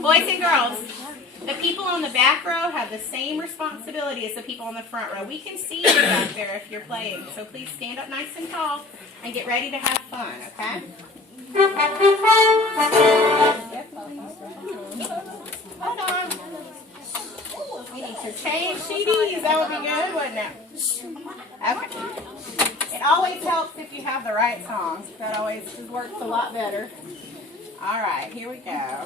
Boys and girls, the people on the back row have the same responsibility as the people on the front row. We can see you back there if you're playing, so please stand up nice and tall and get ready to have fun, okay? Hold on. We need to change CDs. That would be good, wouldn't it? Okay. It always helps if you have the right songs. That always works a lot better. All right, here we go.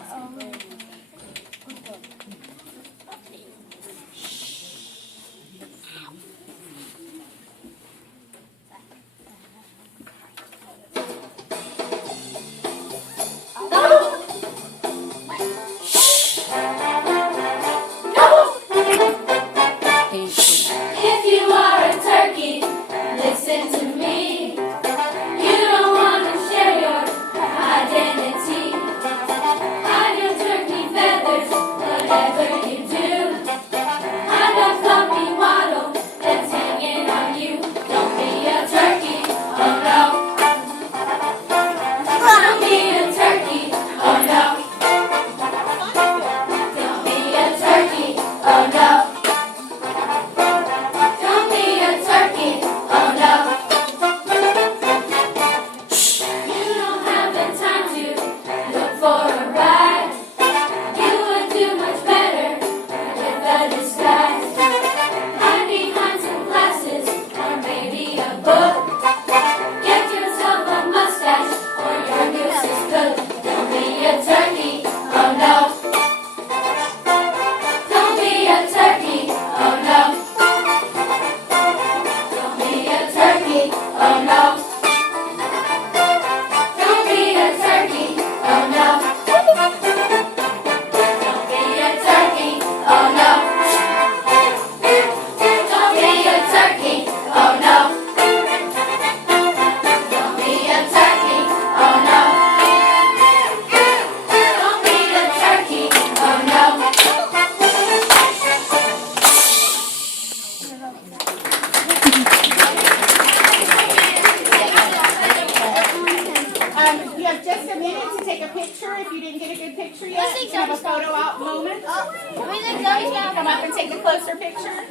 If you are a turkey, listen to me. You don't want to share your identity. Hide your turkey feathers, whatever you do. Hide that fluffy waddle that's hanging on you. Don't be a turkey, oh no. Don't be a turkey, oh no. Don't be a turkey, oh no. Don't be a turkey, oh no. You don't have the time to look for a ride. You would do much better with a disguise. Hide behind some glasses or maybe a book. Get yourself a mustache or your goose is cooked. Don't be a turkey, oh no. Don't be a turkey, oh no. Don't be a turkey, oh no. Don't be a turkey, oh no. Don't be a turkey, oh no. Don't be a turkey, oh no. Don't be a turkey, oh no. Don't be a turkey, oh no. You have just a minute to take a picture if you didn't get a good picture yet. You have a photo out moment. Come up and take a closer picture.